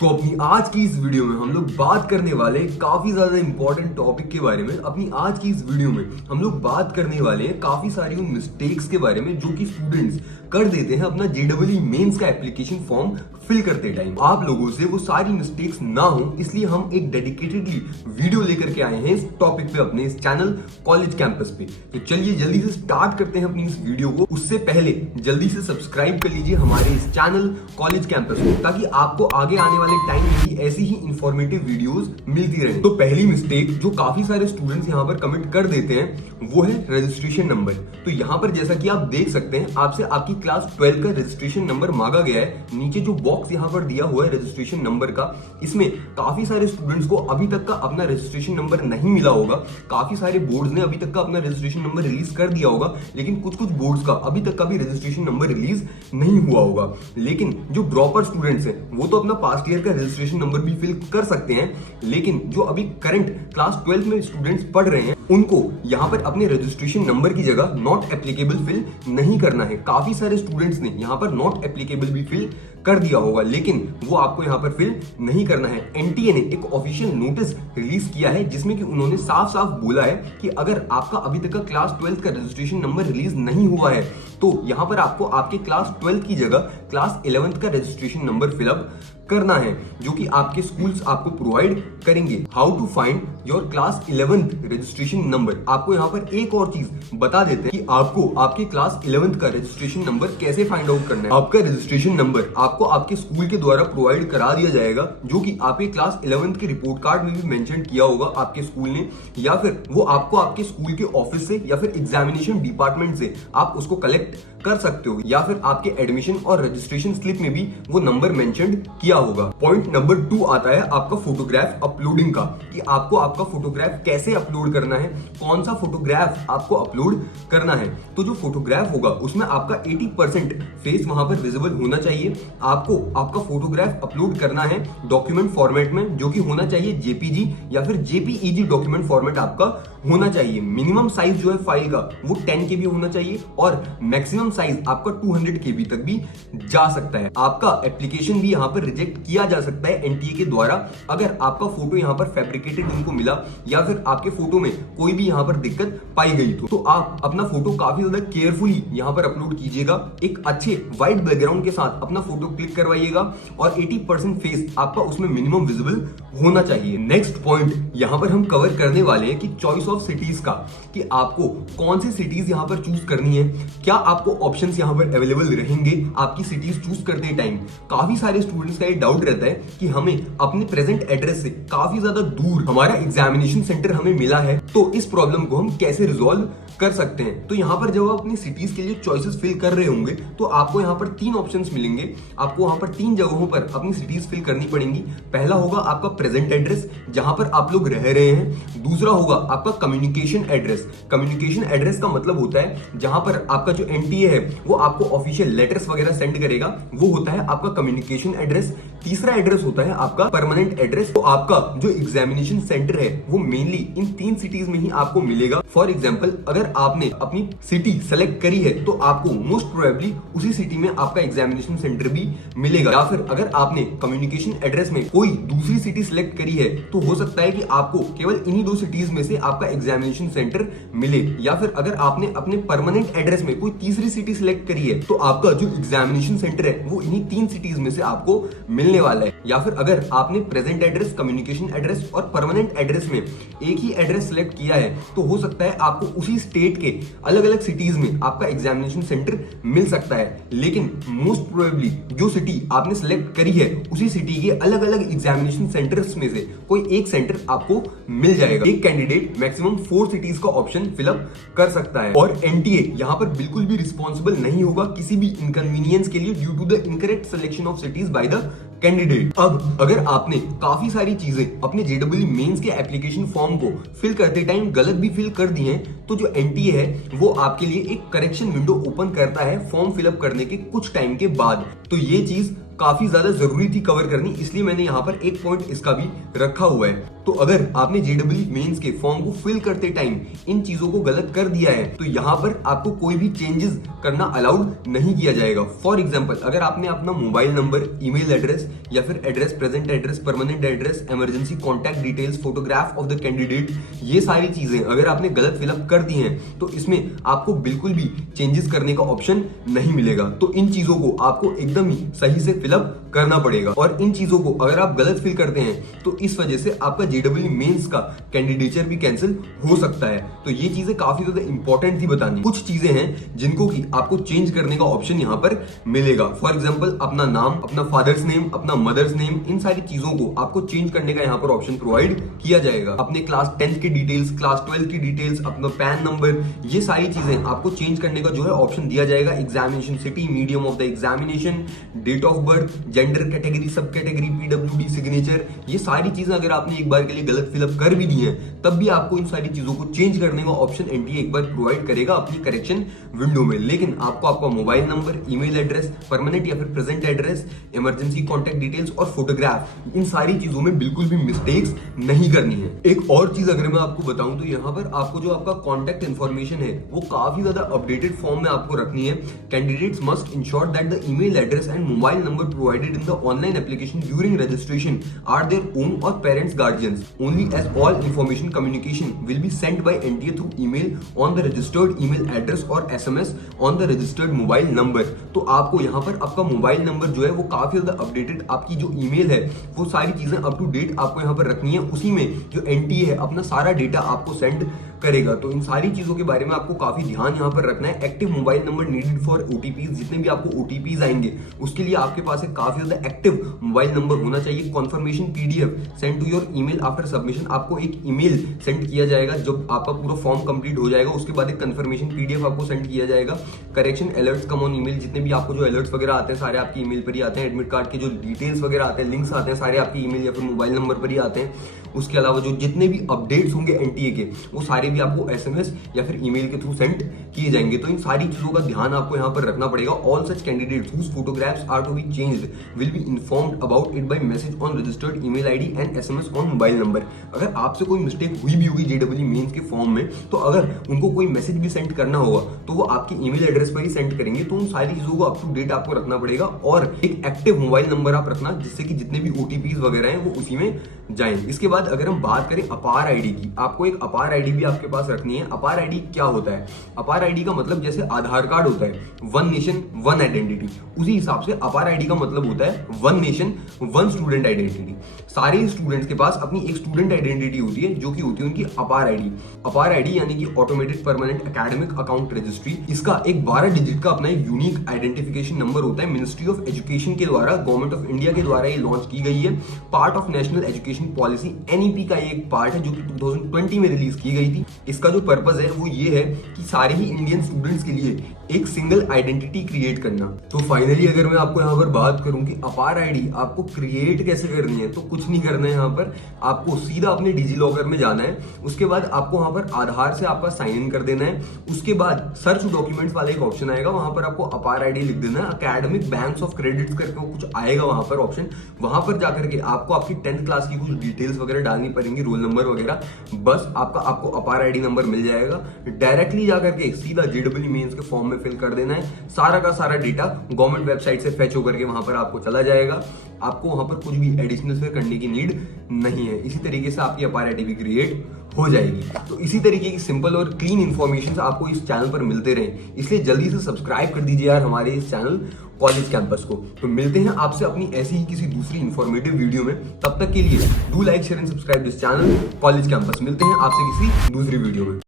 तो अपनी आज की इस वीडियो में हम लोग बात करने वाले काफी ज्यादा इंपॉर्टेंट टॉपिक के बारे में। अपनी आज की इस वीडियो में हम लोग बात करने वाले हैं काफी सारी उन मिस्टेक्स के बारे में जो कि स्टूडेंट्स कर देते हैं अपना जेईई मेंस का एप्लीकेशन फॉर्म फिल करते टाइम। आप लोगों से वो सारी मिस्टेक्स ना हो इसलिए हम एक डेडिकेटेडली वीडियो लेकर के आए हैं इस टॉपिक पे अपने इस चैनल कॉलेज कैंपस पे। तो चलिए जल्दी से स्टार्ट करते हैं अपनी इस वीडियो को। उससे पहले जल्दी से सब्सक्राइब कर लीजिए हमारे इस चैनल कॉलेज कैंपस को, ताकि आपको आगे आने वाले टाइम में भी ऐसी ही इंफॉर्मेटिव वीडियोस मिलती रहे। तो पहली मिस्टेक जो काफी सारे स्टूडेंट्स यहाँ पर कमिट कर देते हैं वो है रजिस्ट्रेशन नंबर। तो यहाँ पर जैसा कि आप देख सकते हैं आपसे आपकी क्लास 12 का रजिस्ट्रेशन नंबर मांगा गया है। नीचे जो बॉक्स यहाँ पर दिया हुआ है रजिस्ट्रेशन नंबर का, इसमें काफी सारे स्टूडेंट्स को अभी तक का अपना रजिस्ट्रेशन नंबर नहीं मिला होगा। काफी सारे बोर्ड्स ने अभी तक का अपना रजिस्ट्रेशन नंबर रिलीज कर दिया होगा, लेकिन कुछ कुछ बोर्ड्स का अभी तक का भी रजिस्ट्रेशन नंबर रिलीज नहीं हुआ होगा। लेकिन जो ड्रॉपर स्टूडेंट्स हैं वो तो अपना पास्ट ईयर का रजिस्ट्रेशन नंबर भी फिल कर सकते हैं, लेकिन जो अभी करंट क्लास 12 में स्टूडेंट्स पढ़ रहे हैं उनको यहाँ पर अपने रजिस्ट्रेशन नंबर की जगह नॉट एप्लीकेबल फिल नहीं करना है। काफी सारे स्टूडेंट्स ने यहाँ पर नॉट एप्लीकेबल भी फिल कर दिया होगा, लेकिन वो आपको यहाँ पर फिल नहीं करना है। एनटीए ने एक ऑफिशियल नोटिस रिलीज किया है जिसमें कि उन्होंने साफ साफ बोला है कि अगर आपका अभी तक का क्लास 12 का रजिस्ट्रेशन नंबर रिलीज नहीं हुआ है तो यहाँ पर आपको आपके क्लास 12 की जगह क्लास 11 का रजिस्ट्रेशन नंबर फिलअप करना है, जो कि आपके स्कूल्स आपको प्रोवाइड करेंगे। How to find your class 11th registration number. आपको यहाँ पर एक और चीज बता देते हैं कि आपको आपके क्लास 11th का रजिस्ट्रेशन नंबर कैसे फाइंड आउट करना है। आपका रजिस्ट्रेशन नंबर आपको आपके स्कूल के द्वारा प्रोवाइड करा दिया जाएगा, जो कि आपके क्लास 11th के रिपोर्ट कार्ड में भी मेंशन किया होगा आपके स्कूल ने, या फिर वो आपको आपके स्कूल के ऑफिस से या फिर एग्जामिनेशन डिपार्टमेंट से आप उसको कलेक्ट कर सकते हो, या फिर आपके एडमिशन और रजिस्ट्रेशन स्लिप में भी वो नंबर मेंशन किया होगा। पॉइंट नंबर 2 आता है आपका फोटोग्राफ अपलोडिंग का, कि आपको आपका फोटोग्राफ कैसे अपलोड करना है, कौन सा फोटोग्राफ आपको अपलोड करना है। तो जो फोटोग्राफ होगा उसमें आपका 80% फेस वहां पर विजिबल होना चाहिए। आपको आपका फोटोग्राफ अपलोड करना है डॉक्यूमेंट फॉर्मेट में, जो कि होना चाहिए जेपीजी या फिर जेपीईजी डॉक्यूमेंट फॉर्मेट आपका होना चाहिए। मिनिमम साइज जो है फाइल का वो 10 KB होना चाहिए और मैक्सिमम साइज आपका 200 KB तक भी जा सकता है। आपका एप्लीकेशन भी यहाँ पर रिजेक्ट किया जा सकता है एनटीए के द्वारा अगर आपका फोटो यहाँ पर फैब्रिकेटेड उनको मिला या फिर आपके फोटो में कोई भी यहाँ पर दिक्कत पाई गई तो आप अपना फोटो काफी ज्यादा केयरफुली यहाँ पर अपलोड कीजिएगा। एक अच्छे व्हाइट बैकग्राउंड के साथ अपना फोटो क्लिक करवाइएगा और 80% फेस आपका उसमें मिनिमम विजिबल होना चाहिए। नेक्स्ट पॉइंट यहाँ पर हम कवर करने वाले हैं कि चॉइस ऑफ सिटीज का, कि आपको कौन सी सिटीज यहाँ पर चूज करनी है। क्या आपको ऑप्शंस यहाँ पर अवेलेबल रहेंगे आपकी सिटीज चूज करते टाइम। काफी सारे स्टूडेंट्स का ये डाउट रहता है कि हमें अपने प्रेजेंट एड्रेस से काफी ज्यादा दूर हमारा एग्जामिनेशन सेंटर हमें मिला है, तो इस प्रॉब्लम को हम कैसे रिजॉल्व कर सकते हैं। तो यहाँ पर जब आप अपनी सिटीज के लिए चॉइसेस फिल कर रहे होंगे तो आपको यहाँ पर 3 ऑप्शंस मिलेंगे। आपको वहां पर 3 जगहों पर अपनी सिटीज फिल करनी पड़ेंगी। पहला होगा आपका प्रेजेंट एड्रेस जहां पर आप लोग रह रहे हैं। दूसरा होगा आपका कम्युनिकेशन एड्रेस। कम्युनिकेशन एड्रेस का मतलब होता है जहां पर आपका जो एनटीए है वो आपको ऑफिशियल लेटर्स वगैरह सेंड करेगा, वो होता है आपका कम्युनिकेशन एड्रेस। तीसरा एड्रेस होता है आपका परमानेंट एड्रेस। तो आपका जो एग्जामिनेशन सेंटर है वो मेनली इन 3 सिटीज में ही आपको मिलेगा। फॉर एग्जाम्पल अगर आपने अपनी सिटी सेलेक्ट करी है तो आपको मोस्ट प्रोबेबली उसी सिटी में आपका एग्जामिनेशन सेंटर भी मिलेगा, या फिर अगर आपने कम्युनिकेशन एड्रेस में कोई दूसरी सिटी सिलेक्ट करी है तो हो सकता है कि आपको केवल इन्हीं 2 सिटीज में से आपका एग्जामिनेशन सेंटर मिले, या फिर अगर आपने अपने परमानेंट एड्रेस में कोई तीसरी सिटी सिलेक्ट करी है तो आपका जो एग्जामिनेशन सेंटर है वो इन्हीं 3 सिटीज में से आपको मिलने वाला है। या फिर अगर आपने प्रेजेंट एड्रेस, कम्युनिकेशन एड्रेस और परमानेंट एड्रेस में एक ही एड्रेस सिलेक्ट किया है तो हो सकता है आपको उसी स्टेट के अलग अलग सिटीज में आपका एग्जामिनेशन सेंटर मिल सकता है, लेकिन मोस्ट प्रोबेबली जो सिटी आपने सिलेक्ट करी है उसी सिटी के अलग अलग एग्जामिनेशन सेंटर्स में से कोई एक सेंटर आपको मिल जाएगा। एक कैंडिडेट मैक्सिमम 4 सिटीज का ऑप्शन फिलअप कर सकता है और एनटीए यहाँ पर बिल्कुल भी रिस्पॉन्सिबल नहीं होगा किसी भी इनकन्वीनियंस के लिए due to the incorrect selection of cities by the candidate. अब अगर आपने काफी सारी चीजें अपने जेईई मेंस के एप्लीकेशन फॉर्म को फिल करते टाइम गलत भी फिल कर दी हैं तो जो एनटीए है वो आपके लिए एक करेक्शन विंडो ओपन करता है फॉर्म फिलअप करने के कुछ टाइम के बाद। तो ये चीज काफी ज्यादा जरूरी थी कवर करनी, इसलिए मैंने यहाँ पर एक पॉइंट इसका भी रखा हुआ है। तो अगर आपने जेडब्ल्यू मेंस के फॉर्म को फिल करते टाइम इन चीजों को गलत कर दिया है तो यहाँ पर आपको कोई भी चेंजेस करना अलाउड नहीं किया जाएगा। फॉर एग्जांपल, अगर आपने अपना मोबाइल नंबर, ईमेल एड्रेस या फिर address, present address, permanent address, emergency contact details, photograph of the candidate, ये सारी चीजें अगर आपने गलत फिलअप कर दी हैं तो इसमें आपको बिल्कुल भी चेंजेस करने का ऑप्शन नहीं मिलेगा। तो इन चीजों को आपको एकदम ही सही से फिलअप करना पड़ेगा, और इन चीजों को अगर आप गलत फिल करते हैं तो इस वजह से आपका जेडब्ल्यू मेंस का कैंडिडेचर भी कैंसिल हो सकता है। तो ये चीजें काफी ज्यादा इंपॉर्टेंट थी बतानी। कुछ चीजें हैं जिनको कि आपको चेंज करने का ऑप्शन यहाँ पर मिलेगा। फॉर एग्जांपल, अपना नाम, अपना फादर्स नेम, अपना मदर्स नेम, इन सारी चीजों को आपको चेंज करने का यहाँ पर ऑप्शन प्रोवाइड किया जाएगा। अपने क्लास 10th की डिटेल्स, क्लास 12th की डिटेल्स, अपना पैन नंबर, ये सारी चीजें आपको चेंज करने का जो है ऑप्शन दिया जाएगा। Examination city, medium of the examination, date of birth, gender category, sub category, PWD, signature, ये सारी चीजें अगर आपने एक बार के लिए गलत फिलअप कर भी दी है तब भी आपको इन सारी चीजों को चेंज करने का ऑप्शन एनटीए एक बार प्रोवाइड करेगा अपनी करेक्शन विंडो में। लेकिन आपको आपका mobile number, email address, permanent या फिर present address, emergency contact details और फोटोग्राफ, इन सारी चीजों में बिल्कुल भी मिस्टेक्स नहीं करनी है। एक और चीज अगर मैं आपको बताऊं तो यहाँ पर आपको जो आपका कॉन्टैक्ट इन्फॉर्मेशन है वो काफी ज्यादा अपडेटेड फॉर्म में आपको रखनी है। Candidates must ensure that the email address and mobile number provided in the online application during registration are their own or parents' guardians only, as all information communication will be sent by NTA through email on the registered email address or SMS on the registered mobile number। तो आपको यहाँ पर आपका mobile number जो है वो काफी ज्यादा अपडेटेड, आपकी जो ईमेल है वो सारी चीजें अप टू डेट आपको यहाँ पर रखनी है। उसी में जो NTA है अपना सारा डेटा आपको सेंड करेगा। तो इन सारी चीजों के बारे में आपको काफी ध्यान यहाँ पर रखना है। Active mobile number needed for OTPs, जितने भी आपको ओटीपीज आएंगे उसके लिए आपके पास एक काफी ज्यादा एक्टिव मोबाइल नंबर होना चाहिए। Confirmation PDF send to your email after submission, आपको एक ईमेल सेंड किया जाएगा जब आपका पूरा फॉर्म कंप्लीट हो जाएगा, उसके बाद एक कंफर्मेशन पीडीएफ आपको सेंड किया जाएगा। Correction alerts come on email, जितने भी आपको जो अलर्ट्स वगैरह आते हैं सारे आपकी ईमेल पर ही आते हैं। एडमिट कार्ड के जो डिटेल्स वगैरह आते हैं, लिंक्स आते हैं, सारे आपकी ईमेल या फिर मोबाइल नंबर पर ही आते हैं। उसके अलावा जो जितने भी अपडेट्स होंगे एनटीए के वो सारे भी आपको एसएमएस या फिर ईमेल के थ्रू सेंड किए जाएंगे। तो इन सारी चीजों का ध्यान आपको यहाँ पर रखना पड़ेगा। All such candidates whose photographs are to be changed will be informed about it by message on registered email ID and SMS on mobile number. अगर आपसे कोई मिस्टेक हुई भी होगी जेडब्ल्यू मेंस के फॉर्म में तो अगर उनको कोई मैसेज भी सेंड करना होगा तो वो आपके ईमेल एड्रेस पर ही सेंड करेंगे। तो उन सारी चीजों को अप टू डेट आपको रखना पड़ेगा और एक एक्टिव मोबाइल नंबर आप रखना जिससे कि जितने भी ओटीपीज वगैरह हैं वो उसी में जाएं। इसके बाद अगर हम बात करें अपार आईडी की, आपको एक अपार आईडी भी आपके पास रखनी है। अपार आईडी क्या होता है? अपार आईडी का मतलब जैसे आधार कार्ड होता है वन नेशन वन आइडेंटिटी, उसी हिसाब से अपार आईडी का मतलब होता है one nation one student identity. सारे स्टूडेंट्स के पास अपनी एक स्टूडेंट आइडेंटिटी होती है जो कि होती है उनकी अपार आईडी। अपार आईडी यानी कि automated permanent academic account registry, इसका एक 12 डिजिट का अपना एक यूनिक आइडेंटिफिकेशन नंबर होता है। मिनिस्ट्री ऑफ एजुकेशन के द्वारा, गवर्नमेंट ऑफ इंडिया के द्वारा ये लॉन्च की गई है। Part of national education policy NEP का ये एक पार्ट है जो कि 2020 में रिलीज की गई थी। इसका जो पर्पस है वो ये है कि सारे ही इंडियन स्टूडेंट्स के लिए एक सिंगल आइडेंटिटी क्रिएट करना। तो फाइनली अगर मैं आपको यहाँ पर बात करूं कि अपार आईडी आपको क्रिएट कैसे करनी है, तो कुछ नहीं करना है। यहाँ पर आपको सीधा अपने डिजी लॉकर में जाना है। उसके बाद आपको वहां पर आधार से आपका साइन इन कर देना है। उसके बाद सर्च डॉक्यूमेंट्स वाला एक ऑप्शन आएगा, वहां पर आपको अपार आईडी लिख देना है। अकेडमिक बैंक्स ऑफ क्रेडिट्स करके कुछ आएगा वहां पर ऑप्शन, वहां पर जाकर के आपको आपकी 10th क्लास की कुछ डिटेल्स वगैरह डालनी पड़ेंगी, रोल नंबर वगैरह। बस आपको अपार आईडी नंबर मिल जाएगा। डायरेक्टली जाकर के सीधा जेडब्ल्यू मेंस के फॉर्म में फिल कर देना है। सारा का सारा डेटा गवर्नमेंट वेबसाइट से फेच होकर के वहां पर आपको चला जाएगा। आपको वहां पर कुछ भी एडिशनल फिर करने की नीड नहीं है। इसी तरीके से आपकी अपार आईडी भी क्रिएट हो जाएगी। तो इसी तरीके की सिंपल और क्लीन इंफॉर्मेशन आपको इस चैनल पर मिलते रहे, इसलिए जल्दी से सब्सक्राइब कर दीजिए यार हमारे इस चैनल कॉलेज कैंपस को। तो मिलते हैं आपसे अपनी ऐसी ही किसी दूसरी इंफॉर्मेटिव वीडियो में। तब तक के लिए do like share and subscribe this channel college campus. मिलते हैं आपसे किसी दूसरी वीडियो में।